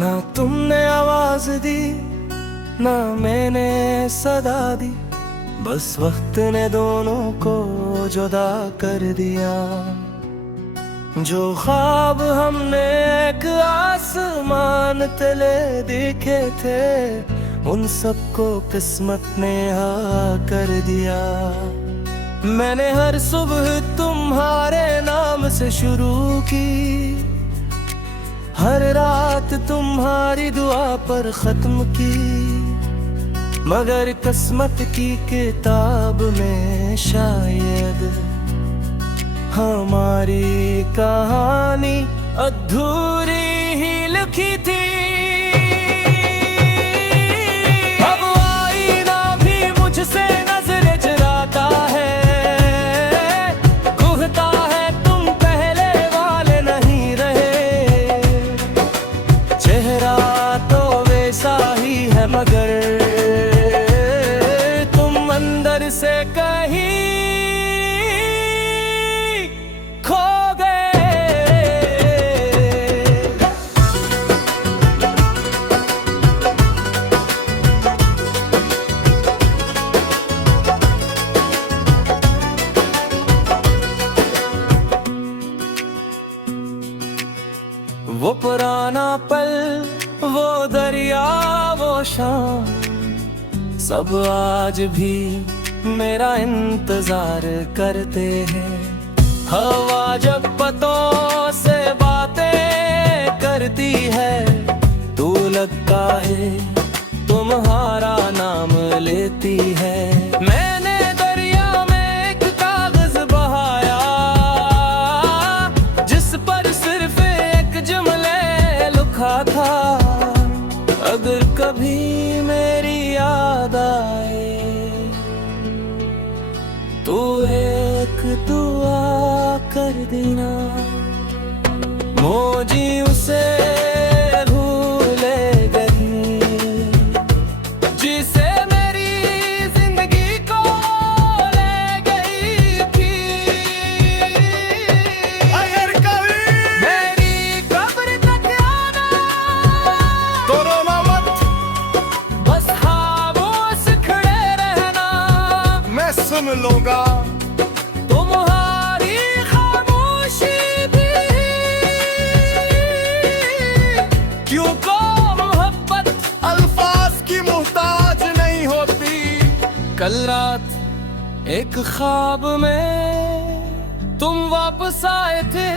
ना तुमने आवाज दी ना मैंने सदा दी, बस वक्त ने दोनों को जुदा कर दिया। जो ख्वाब हमने एक आसमान तले देखे थे, उन सबको किस्मत ने हाँ कर दिया। मैंने हर सुबह तुम्हारे नाम से शुरू की, हर रात तुम्हारी दुआ पर खत्म की, मगर किस्मत की किताब में शायद हमारी कहानी अधूरी ही लिखी थी। अब आईना भी मुझसे नजरें चुराता है, कहता है तुम पहले वाले नहीं रहे। चेहरा तो वैसा ही है मगर तुम अंदर से कहीं खो गए। वो पुराना पल, वो दरिया, वो शाम, सब आज भी मेरा इंतजार करते हैं। हवा जब पतों से बातें करती है, तो लगता है तुम्हारा नाम लेती है। मैंने दरिया में एक कागज बहाया, जिस पर सिर्फ एक जुमले लिखा था। अगर कभी मेरी याद आए तो एक दुआ कर देना, मौजी उसे भूले गई जिसे मेरी जिंदगी को ले गई थी। अगर कभी मेरी कब्र तक आना तो रोना मत, बस खामोश खड़े रहना, मैं सुन लूंगा। तुम्हारी खामोशी भी क्यों को मोहब्बत अल्फाज की मोहताज नहीं होती। कल रात एक ख्वाब में तुम वापस आए थे,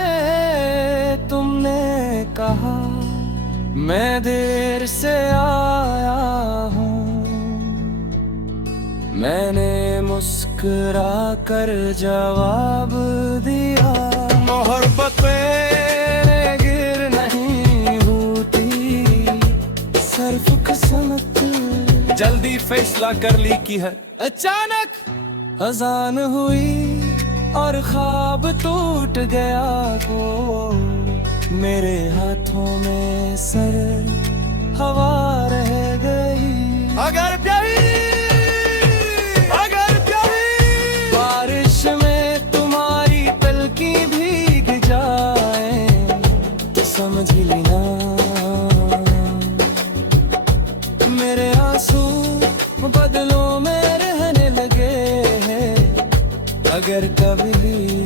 तुमने कहा मैं देर से आया हूँ। मैंने मुस्कुरा कर जवाब दिया, मोहब्बतें गिर नहीं होती, सिर्फ किस्मत जल्दी फैसला कर ली की है। अचानक अजान हुई और ख्वाब टूट गया वो, मेरे हाथों में सर हवा रह गई। अगर प्यारी समझ लेना, मेरे आंसू बदलों में रहने लगे हैं। अगर कभी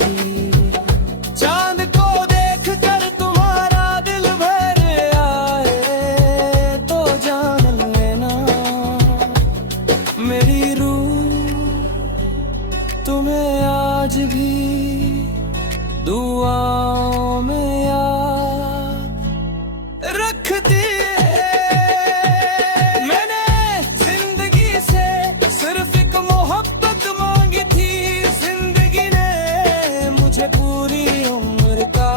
चांद को देख कर तुम्हारा दिल भर आए तो जान लेना, मेरी रूह तुम्हें आज भी दुआओं में रखती है। मैंने जिंदगी से सिर्फ एक मोहब्बत मांगी थी, जिंदगी ने मुझे पूरी उम्र का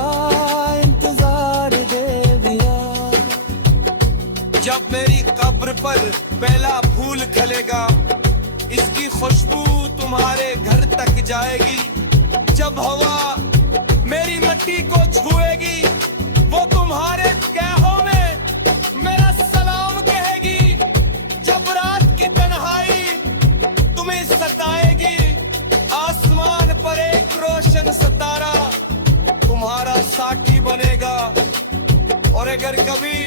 इंतजार दे दिया। जब मेरी कब्र पर पहला फूल खिलेगा, इसकी खुशबू तुम्हारे घर तक जाएगी। जब हवा मेरी मिट्टी को छुएगी, वो तुम्हारे कहों में मेरा सलाम कहेगी। जब रात की तन्हाई तुम्हें सताएगी, आसमान पर एक रोशन सितारा तुम्हारा साथी बनेगा। और अगर कभी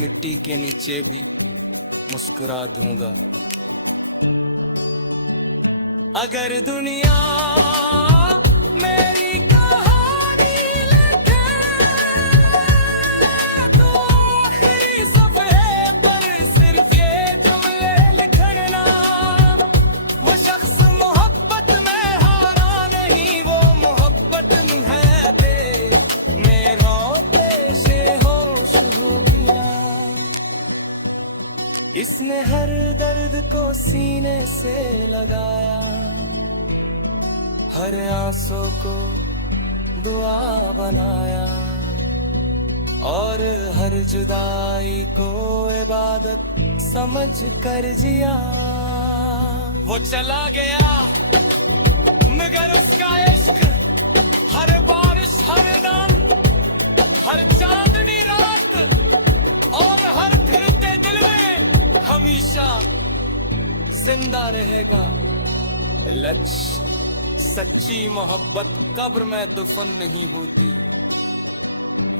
मिट्टी के नीचे भी मुस्कुरा दूंगा। अगर दुनिया मेरी कहानी लिखे तो आखिरी सफ़े पर सिर्फ ये जुमले लिखना, वो शख्स मोहब्बत में हारा नहीं, वो मोहब्बत में है बे मेरा पेशे होश हो गया। इसने हर दर्द को सीने से लगाया, हर आंसू को दुआ बनाया और हर जुदाई को इबादत समझ कर जिया। वो चला गया मगर उसका इश्क हर बारिश, हर दम, हर चांदनी रात और हर फिरते दिल में हमेशा जिंदा रहेगा। लक्ष्य सच्ची मोहब्बत कब्र में दफन नहीं होती,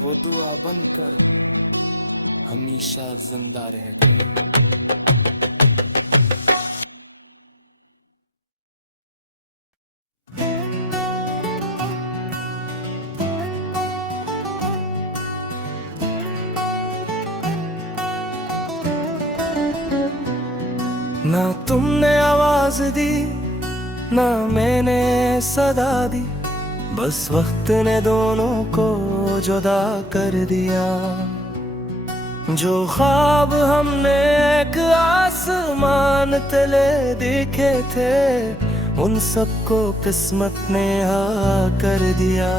वो दुआ बनकर हमेशा जिंदा रहती। ना तुमने आवाज दी ना मैंने सदा दी, बस वक्त ने दोनों को जुदा कर दिया। जो ख्वाब हमने एक आसमान तले देखे थे, उन सबको किस्मत ने हाँ कर दिया।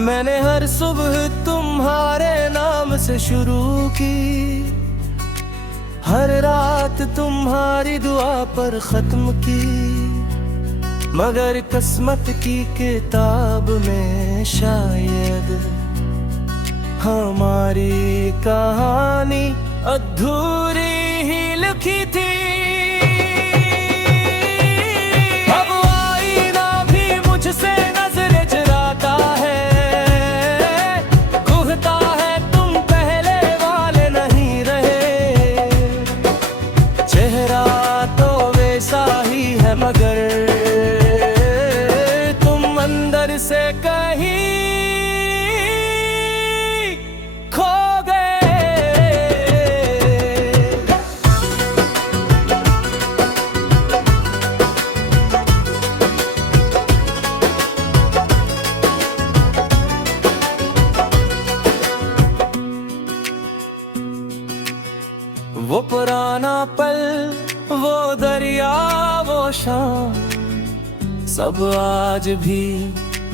मैंने हर सुबह तुम्हारे नाम से शुरू की, हर रात तुम्हारी दुआ पर खत्म की, मगर किस्मत की किताब में शायद हमारी कहानी अधूरी ही लिखी थी। अब आईना भी मुझसे नजरें चुराता है, कहता है तुम पहले वाले नहीं रहे। चेहरा तो वैसा ही है मगर से कहीं खो गए। वो पुराना पल, वो दरिया, वो शाम, सब आज भी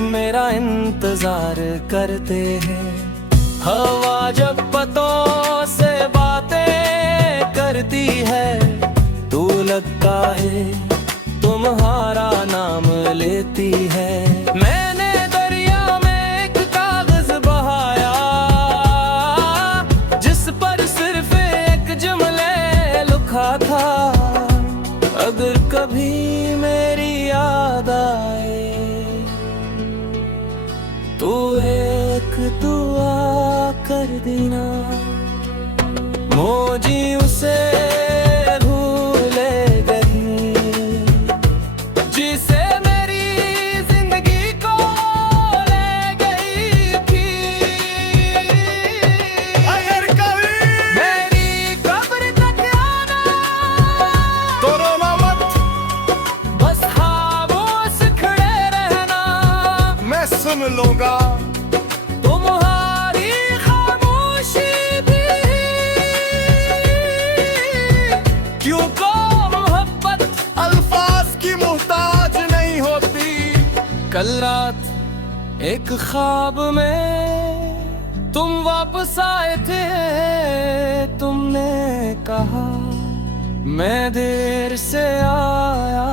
मेरा इंतजार करते हैं। हवा जब पतों से बातें करती है, तू लगता है तुम्हारा नाम लेती है। मैंने दरिया में एक कागज बहाया, जिस पर सिर्फ एक जुमले लिखा था। अगर कभी मेरी याद आए तो एक दुआ कर देना, मौजी उसे भूले गई जिसे मेरी जिंदगी को ले गई थी। अगर कभी मेरी कब्र तक आना तो रोना मत, बस खामोश खड़े रहना, मैं सुन लूंगा तुम्हारी खामोशी भी। क्यों को मोहब्बत अल्फाज की मोहताज नहीं होती। कल रात एक ख्वाब में तुम वापस आए थे, तुमने कहा मैं देर से आया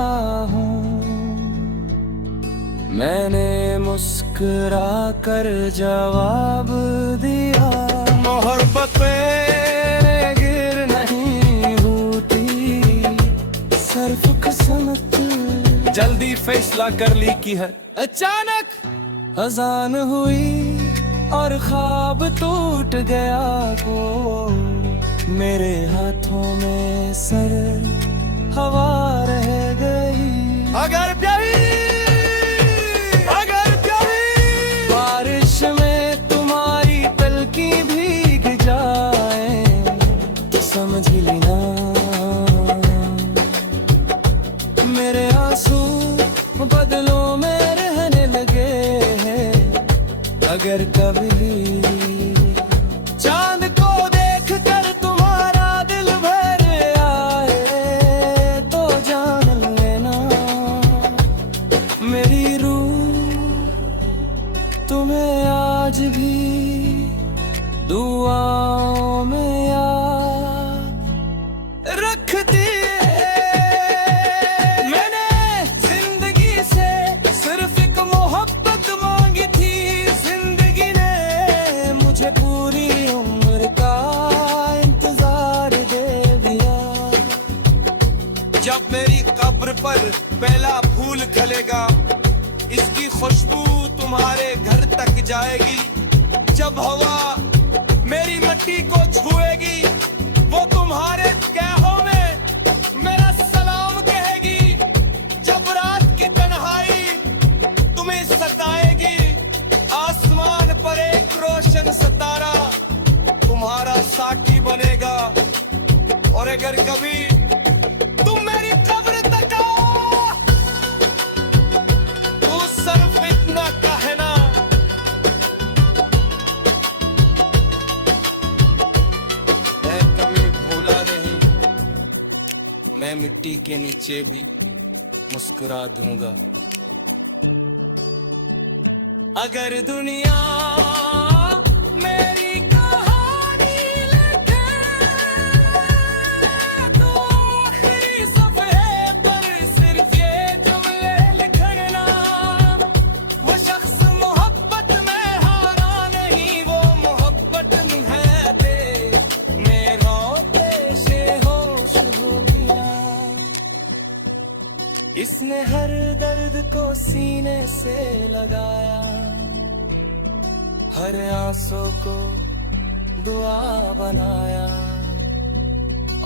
हूँ। मैंने मुस्कुरा कर जवाब दिया, मोहब्बतें गिर नहीं होती, सिर्फ किस्मत जल्दी फैसला कर ली की है। अचानक अजान हुई और ख्वाब टूट गया वो मेरे हाथों में सर हवा रह गई। अगर बारिश में तुम्हारी तलकी भीग जाए तो समझ लेना मेरे आंसू बदलों में रहने लगे हैं। अगर कभी चांद को देख कर तुम्हारा दिल भर आए तो जान लेना मेरी रूह तुम्हें आज भी दुआओं में याद रखती है। मैंने जिंदगी से सिर्फ एक मोहब्बत मांगी थी, जिंदगी ने मुझे पूरी उम्र का इंतजार दे दिया। जब मेरी कब्र पर पहला फूल खिलेगा, इसकी खुशबू तुम्हारे घर तक जाएगी। जब हवा मेरी मिट्टी को छुएगी, वो तुम्हारे कहों में मेरा सलाम कहेगी। जब रात की तन्हाई तुम्हें सताएगी, आसमान पर एक रोशन सितारा तुम्हारा साथी बनेगा। और अगर कभी तुम मेरी कब्र तक आओ तो सिर्फ इतना कहना, मैं कभी भूला नहीं, मैं मिट्टी के नीचे भी मुस्कुरा दूंगा। अगर दुनिया मेरी कहानी लिखे तो आखिरी सफ़े पर सिर्फ ये जुमले लिखना, वो शख्स मोहब्बत में हारा नहीं, वो मोहब्बत में है दे मेरा पेशे होश हो गया। इसने हर दर्द को सीने से लगाया, हर आंसू को दुआ बनाया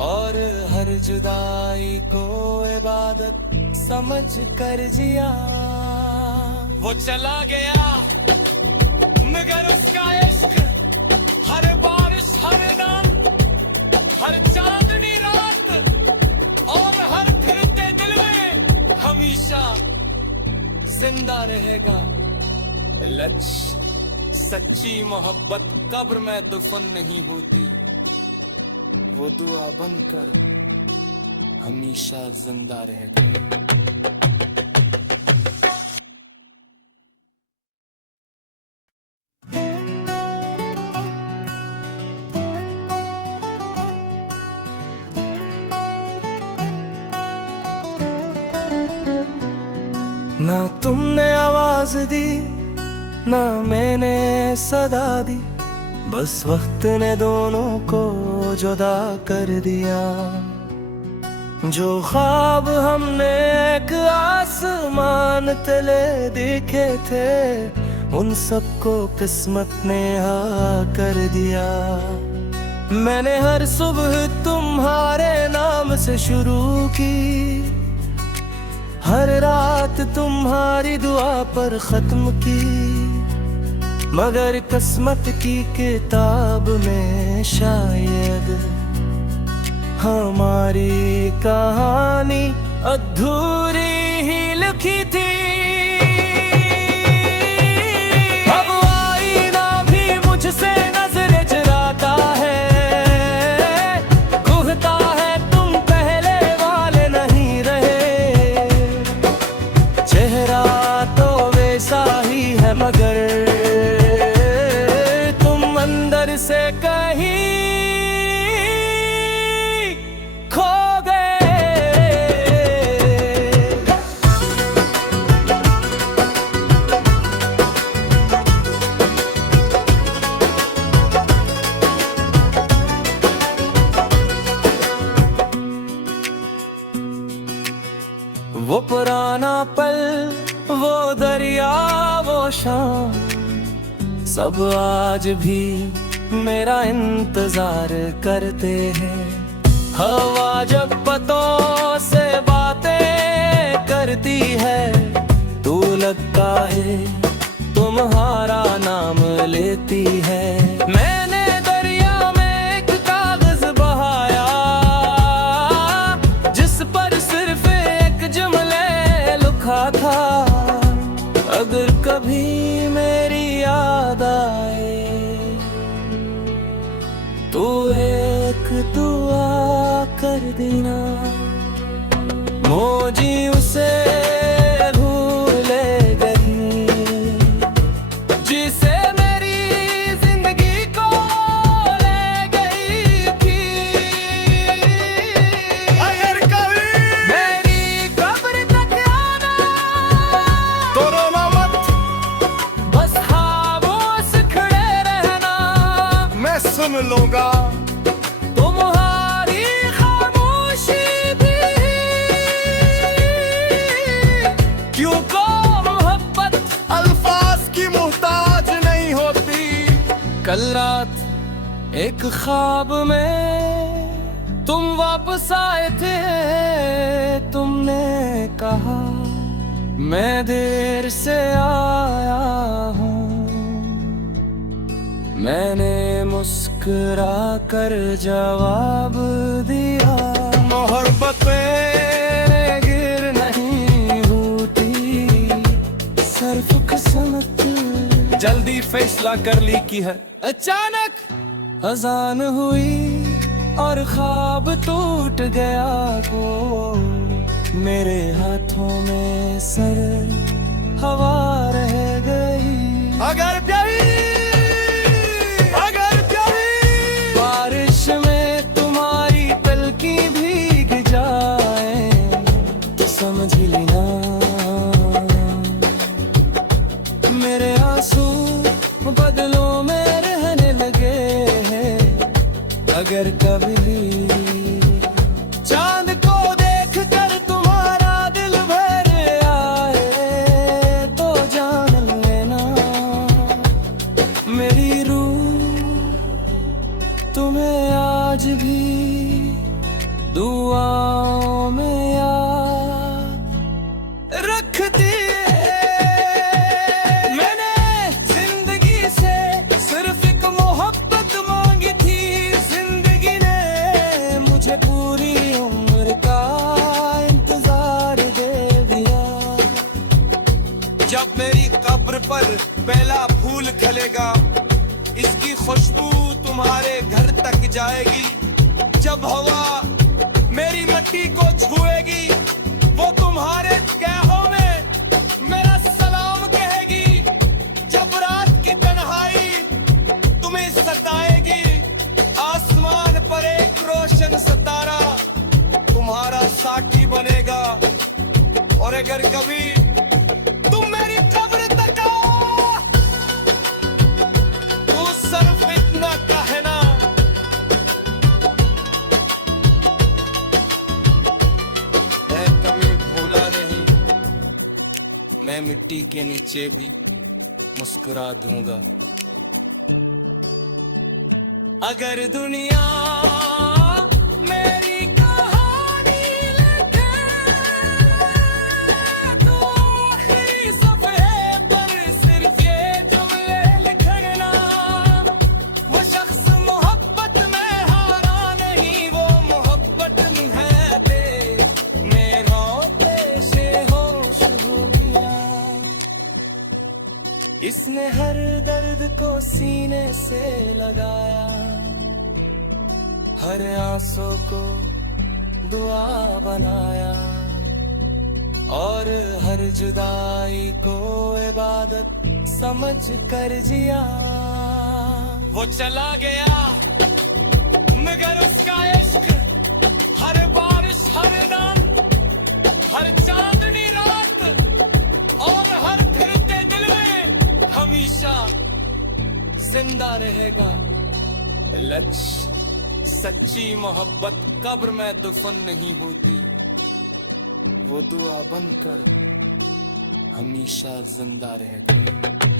और हर जुदाई को इबादत समझ कर जिया। वो चला गया मगर उसका इश्क हर बारिश, हर दम, हर चांदनी रात और हर फिरते दिल में हमेशा जिंदा रहेगा। लक्ष्य सच्ची मोहब्बत कब्र में दफन नहीं होती, वो दुआ बनकर हमेशा जिंदा रहती। ना तुमने आवाज दी ना मैंने सदा दी, बस वक्त ने दोनों को जुदा कर दिया। जो ख्वाब हमने एक आसमान तले देखे थे, उन सबको किस्मत ने हाँ कर दिया। मैंने हर सुबह तुम्हारे नाम से शुरू की, हर रात तुम्हारी दुआ पर खत्म की, मगर किस्मत की किताब में शायद हमारी कहानी अधूरी ही लिखी थी। अब आईना भी मुझसे नजरें चुराता है, कहता है तुम पहले वाले नहीं रहे। चेहरा तो वैसा ही है मगर तुम अंदर से कहीं खो गए। वो पुराना पल, वो दरिया, वो शाम, सब आज भी मेरा इंतजार करते हैं। हवा जब पतों से बातें करती है तो लगता है तुम्हारा नाम लेती है। मैंने दरिया में एक कागज बहाया जिस पर सिर्फ एक जुमले लिखा था, अगर कभी मेरी याद आए तो एक दुआ कर देना, मौजी उसे भूले गई जिसे मेरी जिंदगी को ले गई थी। अगर कभी मेरी कब्र तक आना तो रोना मत, बस खामोश खड़े रहना, मैं सुन लूंगा तुम्हारी खामोशी भी। क्यों को मोहब्बत अल्फाज की मोहताज नहीं होती। कल रात एक ख्वाब में तुम वापस आए थे, तुमने कहा मैं देर से आया हूँ। मैंने मुस्कुरा कर जवाब दिया, मोहब्बतें गिर नहीं होती, सिर्फ किस्मत जल्दी फैसला कर ली की है। अचानक अजान हुई और ख्वाब टूट गया वो, मेरे हाथों में सर हवा रह गई। अगर बारिश में तुम्हारी तलकी भीग जाए तो समझ लेना मेरे आंसू बदलों में रहने लगे हैं। अगर कभी चांद को देख कर तुम्हारा दिल भर आए तो जान लेना मेरी रूह तुम्हें आज भी दुआओं में याद रखती है। मैंने जिंदगी से सिर्फ एक मोहब्बत मांगी थी, जिंदगी ने मुझे पूरी उम्र का इंतजार दे दिया। जब मेरी कब्र पर पहला फूल खिलेगा, इसकी खुशबू तुम्हारे घर तक जाएगी। जब हवा मेरी मिट्टी को छुएगी, वो तुम्हारे कहों में मेरा सलाम कहेगी। जब रात की तन्हाई तुम्हें सताएगी, आसमान पर एक रोशन सितारा तुम्हारा साथी बनेगा। और अगर कभी तुम मेरी कब्र तक आओ तो सिर्फ इतना कहना, मैं कभी भूला नहीं, मैं मिट्टी के नीचे भी मुस्कुरा दूंगा। अगर दुनिया मेरी कहानी लिखे तो आखिरी सफ़े पर सिर्फ ये जुमले लिखना, वो शख्स मोहब्बत में हारा नहीं, वो मोहब्बत में है मेरा पेशे होश हो गया। इसने हर दर्द को सीने से लगाया, हर आंसू को दुआ बनाया और हर जुदाई को इबादत समझ कर जिया। वो चला गया मगर उसका इश्क हर बारिश, हर नाम, हर चांदनी रात और हर फिरते दिल में हमेशा जिंदा रहेगा। लक्ष्य सच्ची मोहब्बत कब्र में दफन नहीं होती, वो दुआ बनकर हमेशा जिंदा रहती।